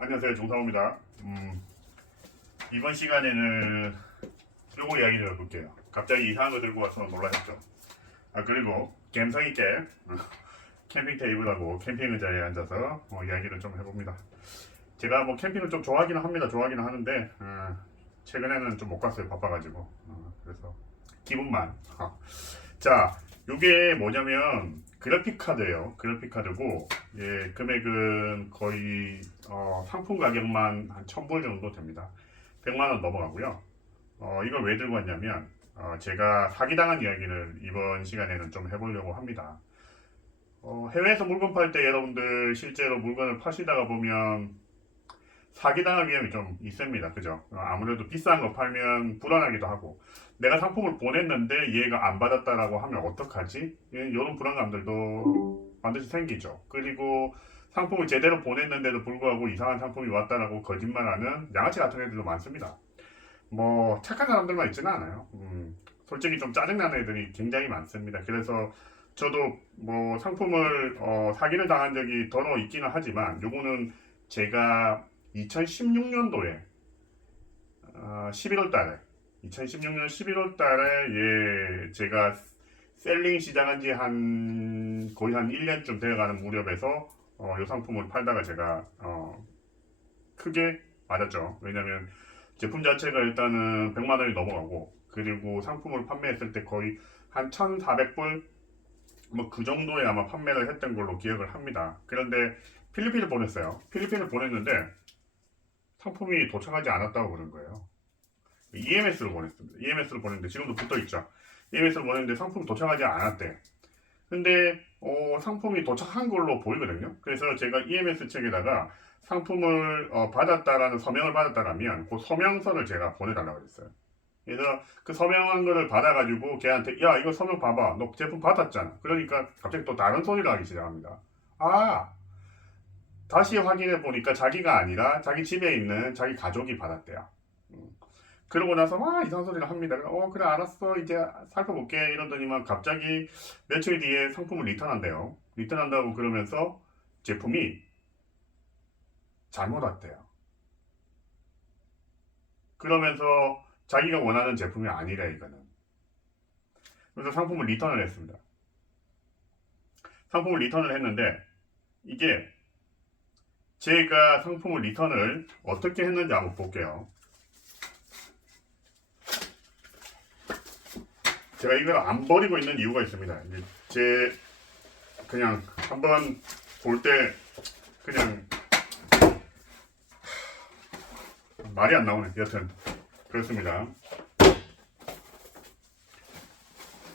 안녕하세요, 종상호입니다. 이번 시간에는 요거 이야기를 해볼게요. 갑자기 이상한 거 들고 와서 놀라셨죠? 그리고 감성 있게 캠핑 테이블하고 캠핑 의자에 앉아서 이야기를 좀 해봅니다. 제가 캠핑을 좀 좋아하기는 합니다. 좋아하기는 하는데 최근에는 좀 못 갔어요. 바빠가지고. 그래서 기분만. 자, 요게 뭐냐면 그래픽 카드예요. 그래픽 카드고, 예, 금액은 거의 상품 가격만 한 1000불 정도 됩니다. 100만원 넘어가고요. 이걸 왜 들고 왔냐면 제가 사기당한 이야기를 이번 시간에는 좀 해보려고 합니다. 해외에서 물건 팔 때 여러분들 실제로 물건을 파시다가 보면 사기당할 위험이 좀 있습니다. 그죠? 아무래도 비싼 거 팔면 불안하기도 하고, 내가 상품을 보냈는데 얘가 안 받았다라고 하면 어떡하지? 이런 불안감들도 반드시 생기죠. 그리고 상품을 제대로 보냈는데도 불구하고 이상한 상품이 왔다라고 거짓말하는 양아치 같은 애들도 많습니다. 착한 사람들만 있지는 않아요. 솔직히 좀 짜증나는 애들이 굉장히 많습니다. 그래서 저도 상품을 사기를 당한 적이 더러 있기는 하지만, 요거는 제가 2016년도에 11월 달에 2016년 11월 달에 제가 셀링 시작한 지 거의 한 1년쯤 되어가는 무렵에서 이 상품을 팔다가 제가 크게 맞았죠. 왜냐면 제품 자체가 일단은 100만 원이 넘어가고, 그리고 상품을 판매했을 때 거의 한 1,400불 그 정도에 아마 판매를 했던 걸로 기억을 합니다. 그런데 필리핀을 보냈어요. 필리핀을 보냈는데 상품이 도착하지 않았다고 그런 거예요. EMS로 보냈습니다. EMS로 보냈는데 지금도 붙어있죠. EMS로 보냈는데 상품이 도착하지 않았대. 근데 상품이 도착한 걸로 보이거든요. 그래서 제가 EMS 책에다가 상품을 받았다라는 서명을 받았다라면 그 서명서를 제가 보내달라고 했어요. 그래서 그 서명한 거를 받아가지고 걔한테, 야, 이거 서명 봐봐, 너 제품 받았잖아. 그러니까 갑자기 또 다른 소리를 하기 시작합니다. 다시 확인해 보니까 자기가 아니라 자기 집에 있는 자기 가족이 받았대요. 그러고 나서 막 이상한 소리를 합니다. 그래, 알았어, 이제 살펴볼게 이러더니만 갑자기 며칠 뒤에 상품을 리턴한대요. 리턴한다고 그러면서 제품이 잘못 왔대요. 그러면서 자기가 원하는 제품이 아니래, 이거는. 그래서 상품을 리턴을 했습니다. 상품을 리턴을 했는데, 이게 제가 상품을 리턴을 어떻게 했는지 한번 볼게요. 제가 이걸 안 버리고 있는 이유가 있습니다. 그냥 한번 볼 때 그냥 말이 안 나오네. 여튼 그렇습니다.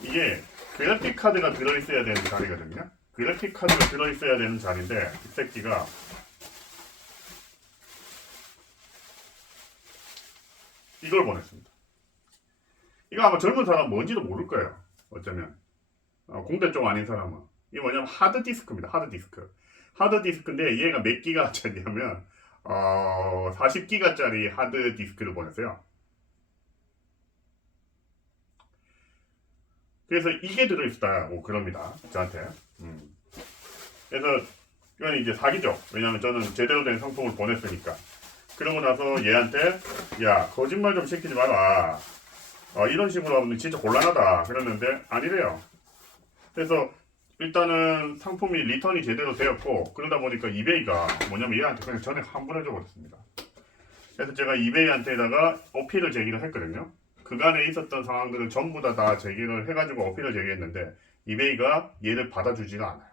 이게 그래픽 카드가 들어있어야 되는 자리거든요. 그래픽 카드가 들어있어야 되는 자리인데 이 새끼가 이걸 보냈습니다. 이거 아마 젊은 사람 뭔지도 모를 거예요. 어쩌면 공대 쪽 아닌 사람은. 이게 뭐냐면 하드디스크입니다. 하드디스크인데 얘가 몇 기가짜리냐면 40기가짜리 하드디스크를 보냈어요. 그래서 이게 들어있다고 그럽니다. 저한테. 그래서 이건 이제 사기죠. 왜냐면 저는 제대로 된 상품을 보냈으니까. 그러고 나서 얘한테, 야, 거짓말 좀 시키지 마라. 이런 식으로 하면 진짜 곤란하다. 그랬는데 아니래요. 그래서 일단은 상품이 리턴이 제대로 되었고, 그러다 보니까 이베이가 뭐냐면 얘한테 그냥 전액 환불해줘 버렸습니다. 그래서 제가 이베이한테다가 어필을 제기를 했거든요. 그간에 있었던 상황들을 전부 다 제기를 해가지고 어필을 제기했는데 이베이가 얘를 받아주지가 않아요.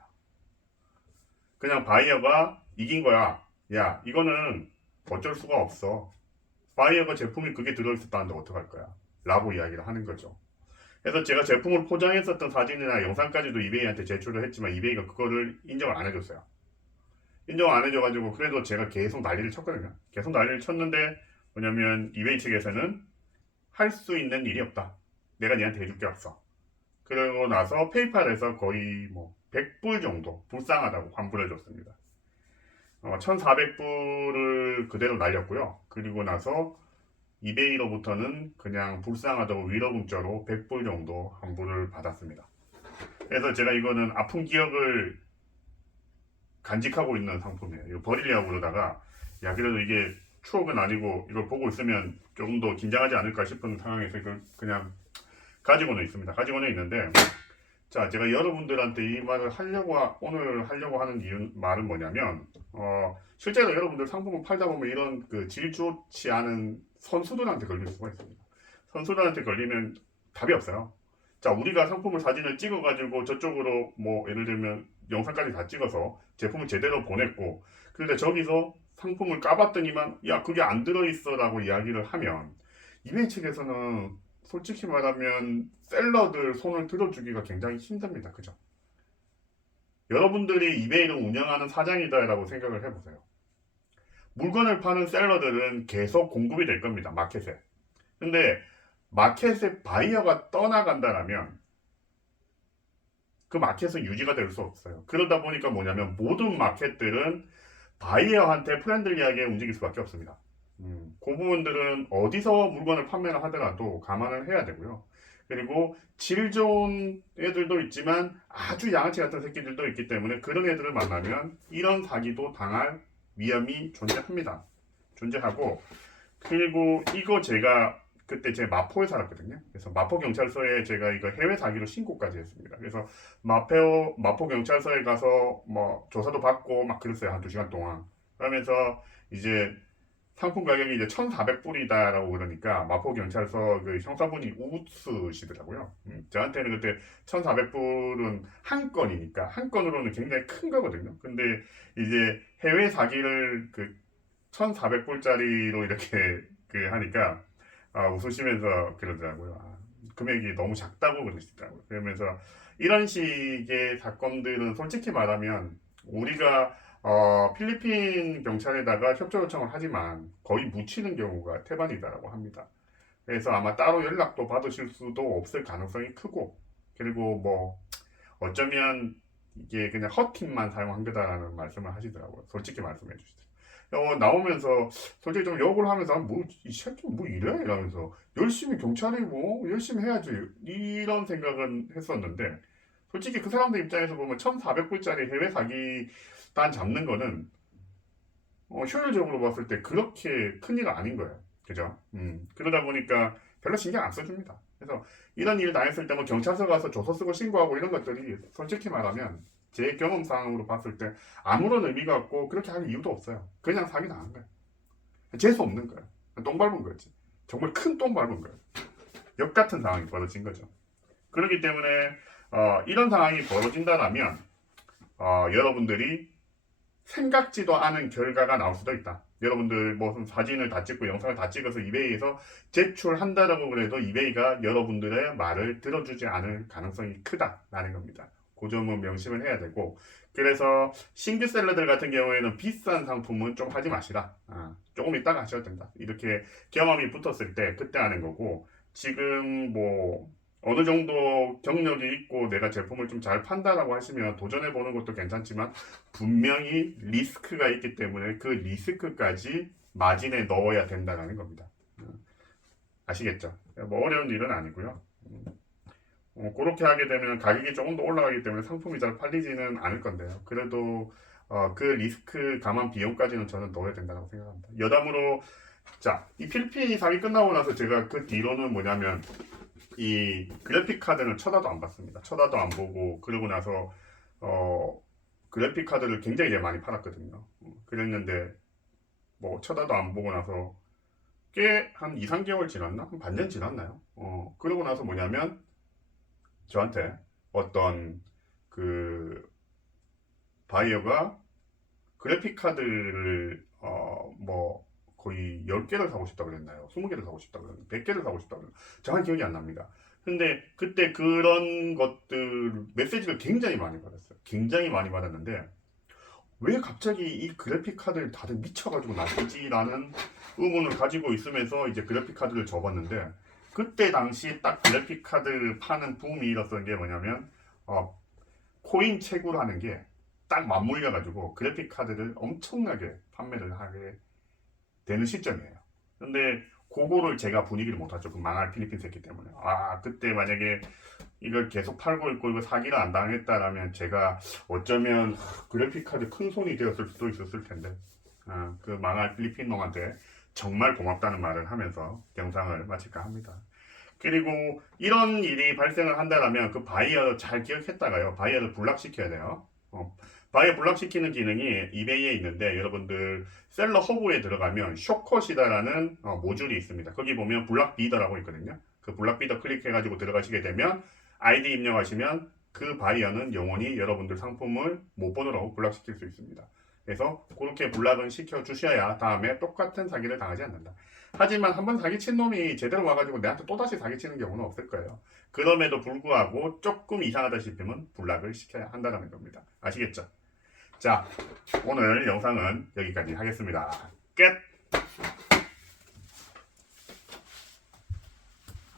그냥 바이어가 이긴 거야. 야, 이거는 어쩔 수가 없어. 바이어가 제품이 그게 들어있었다는데 어떡할 거야? 라고 이야기를 하는 거죠. 그래서 제가 제품을 포장했었던 사진이나 영상까지도 이베이한테 제출을 했지만 이베이가 그거를 인정을 안 해줬어요. 인정 안 해줘가지고 그래도 제가 계속 난리를 쳤거든요. 계속 난리를 쳤는데 뭐냐면 이베이 측에서는 할 수 있는 일이 없다. 내가 니한테 해줄 게 없어. 그러고 나서 페이팔에서 거의 100불 정도 불쌍하다고 환불해줬습니다. 1400불을 그대로 날렸고요. 그리고 나서 이베이로부터는 그냥 불쌍하다고 위로 문자로 100불 정도 환불을 받았습니다. 그래서 제가 이거는 아픈 기억을 간직하고 있는 상품이에요. 이거 버리려고 그러다가 야 그래도 이게 추억은 아니고 이걸 보고 있으면 조금 더 긴장하지 않을까 싶은 상황에서 이걸 그냥 가지고는 있습니다. 가지고는 있는데 자 제가 여러분들한테 이 말을 오늘 하려고 하는 말은 뭐냐면 실제로 여러분들 상품을 팔다 보면 이런 그 질 좋지 않은 선수들한테 걸릴 수가 있습니다. 선수들한테 걸리면 답이 없어요. 자 우리가 상품을 사진을 찍어가지고 저쪽으로 뭐 예를 들면 영상까지 다 찍어서 제품을 제대로 보냈고 그런데 저기서 상품을 까봤더니만 야 그게 안 들어있어 라고 이야기를 하면 이메일 측에서는 솔직히 말하면 셀러들 손을 들어주기가 굉장히 힘듭니다. 그죠? 여러분들이 이베이를 운영하는 사장이다라고 생각을 해보세요. 물건을 파는 셀러들은 계속 공급이 될 겁니다. 마켓에. 근데 마켓에 바이어가 떠나간다면 그 마켓은 유지가 될 수 없어요. 그러다 보니까 뭐냐면 모든 마켓들은 바이어한테 프렌들리하게 움직일 수밖에 없습니다. 그 부분들은 어디서 물건을 판매를 하더라도 감안을 해야 되고요. 그리고 질 좋은 애들도 있지만 아주 양아치 같은 새끼들도 있기 때문에 그런 애들을 만나면 이런 사기도 당할 위험이 존재합니다. 존재하고 그리고 이거 제가 그때 제 마포에 살았거든요. 그래서 마포 경찰서에 제가 이거 해외 사기로 신고까지 했습니다. 그래서 마포 경찰서에 가서 뭐 조사도 받고 막 그랬어요. 한 2시간 동안. 그러면서 이제 상품 가격이 이제 1,400불이다라고 그러니까 마포 경찰서 그 형사분이 웃으시더라고요. 저한테는 그때 1,400불은 한 건이니까 한 건으로는 굉장히 큰 거거든요. 근데 이제 해외 사기를 그 1,400불짜리로 이렇게 그 하니까 웃으시면서 그러더라고요. 금액이 너무 작다고 그러시더라고요. 그러면서 이런 식의 사건들은 솔직히 말하면 우리가 필리핀 경찰에다가 협조 요청을 하지만 거의 묻히는 경우가 태반이다라고 합니다. 그래서 아마 따로 연락도 받으실 수도 없을 가능성이 크고 그리고 뭐 어쩌면 이게 그냥 허팀만 사용한 거다라는 말씀을 하시더라고요. 솔직히 말씀해 주시더라고요. 나오면서 솔직히 좀 욕을 하면서 뭐 이 새끼 뭐 이래 이러면서 열심히 경찰이 뭐 열심히 해야지 이런 생각은 했었는데 솔직히 그 사람들 입장에서 보면 1,400불짜리 해외 사기단 잡는 거는 효율적으로 봤을 때 그렇게 큰일은 아닌 거예요. 그죠? 그러다 보니까 별로 신경 안 써줍니다. 그래서 이런 일 당했을 때 뭐 경찰서 가서 조서 쓰고 신고하고 이런 것들이 솔직히 말하면 제 경험상으로 봤을 때 아무런 의미가 없고 그렇게 할 이유도 없어요. 그냥 사기 당한 거예요. 재수 없는 거예요. 똥 밟은 거지. 정말 큰 똥 밟은 거예요. 역 같은 상황이 벌어진 거죠. 그렇기 때문에 이런 상황이 벌어진다면 여러분들이 생각지도 않은 결과가 나올 수도 있다. 여러분들 무슨 사진을 다 찍고 영상을 다 찍어서 이베이에서 제출한다라고 그래도 이베이가 여러분들의 말을 들어주지 않을 가능성이 크다라는 겁니다. 그 점은 명심을 해야 되고 그래서 신규 셀러들 같은 경우에는 비싼 상품은 좀 하지 마시라. 조금 이따가 하셔도 된다. 이렇게 경험이 붙었을 때 그때 하는 거고 지금 뭐 어느 정도 경력이 있고 내가 제품을 좀 잘 판다라고 하시면 도전해 보는 것도 괜찮지만 분명히 리스크가 있기 때문에 그 리스크까지 마진에 넣어야 된다는 겁니다. 아시겠죠? 뭐 어려운 일은 아니고요. 그렇게 하게 되면 가격이 조금 더 올라가기 때문에 상품이 잘 팔리지는 않을 건데요. 그래도 그 리스크 감안 비용까지는 저는 넣어야 된다고 생각합니다. 여담으로 자, 이 필리핀 사기 끝나고 나서 제가 그 뒤로는 뭐냐면 이 그래픽 카드는 쳐다도 안 봤습니다. 쳐다도 안 보고 그러고 나서 그래픽 카드를 굉장히 많이 팔았거든요. 그랬는데 뭐 쳐다도 안 보고 나서 꽤 한 2, 3개월 지났나? 한 반년 지났나요? 그러고 나서 뭐냐면 저한테 어떤 그 바이어가 그래픽 카드를 뭐 거의 10개를 사고 싶다고 그랬나요? 20개를 사고 싶다고 그랬나요? 100개를 사고 싶다고 그랬나요? 정확히 기억이 안 납니다. 근데 그때 그런 것들 메시지를 굉장히 많이 받았어요. 굉장히 많이 받았는데 왜 갑자기 이 그래픽 카드를 다들 미쳐가지고 나서지라는 의문을 가지고 있으면서 이제 그래픽 카드를 접었는데 그때 당시 딱 그래픽 카드 파는 붐이 일었던 게 뭐냐면 코인 채굴하는 게 딱 맞물려가지고 그래픽 카드를 엄청나게 판매를 하게 되는 시점이에요. 근데 그거를 제가 분위기를 못 하죠. 그 망할 필리핀 새끼 때문에. 그때 만약에 이걸 계속 팔고 있고 이거 사기를 안 당했다라면 제가 어쩌면 그래픽 카드 큰 손이 되었을 수도 있었을 텐데 그 망할 필리핀 놈한테 정말 고맙다는 말을 하면서 영상을 마칠까 합니다. 그리고 이런 일이 발생을 한다면 그 바이어 잘 기억했다가요. 바이어를 블락시켜야 돼요. 바이어 블락시키는 기능이 이베이에 있는데 여러분들 셀러 허브에 들어가면 쇼컷이다라는 모듈이 있습니다. 거기 보면 블락비더라고 있거든요. 그 블락비더 클릭해가지고 들어가시게 되면 아이디 입력하시면 그 바이어는 영원히 여러분들 상품을 못 보도록 블락시킬 수 있습니다. 그래서 그렇게 블락은 시켜주셔야 다음에 똑같은 사기를 당하지 않는다. 하지만 한번 사기친 놈이 제대로 와가지고 내한테 또다시 사기치는 경우는 없을 거예요. 그럼에도 불구하고 조금 이상하다 싶으면 블락을 시켜야 한다는 겁니다. 아시겠죠? 자, 오늘 영상은 여기까지 하겠습니다. 끝!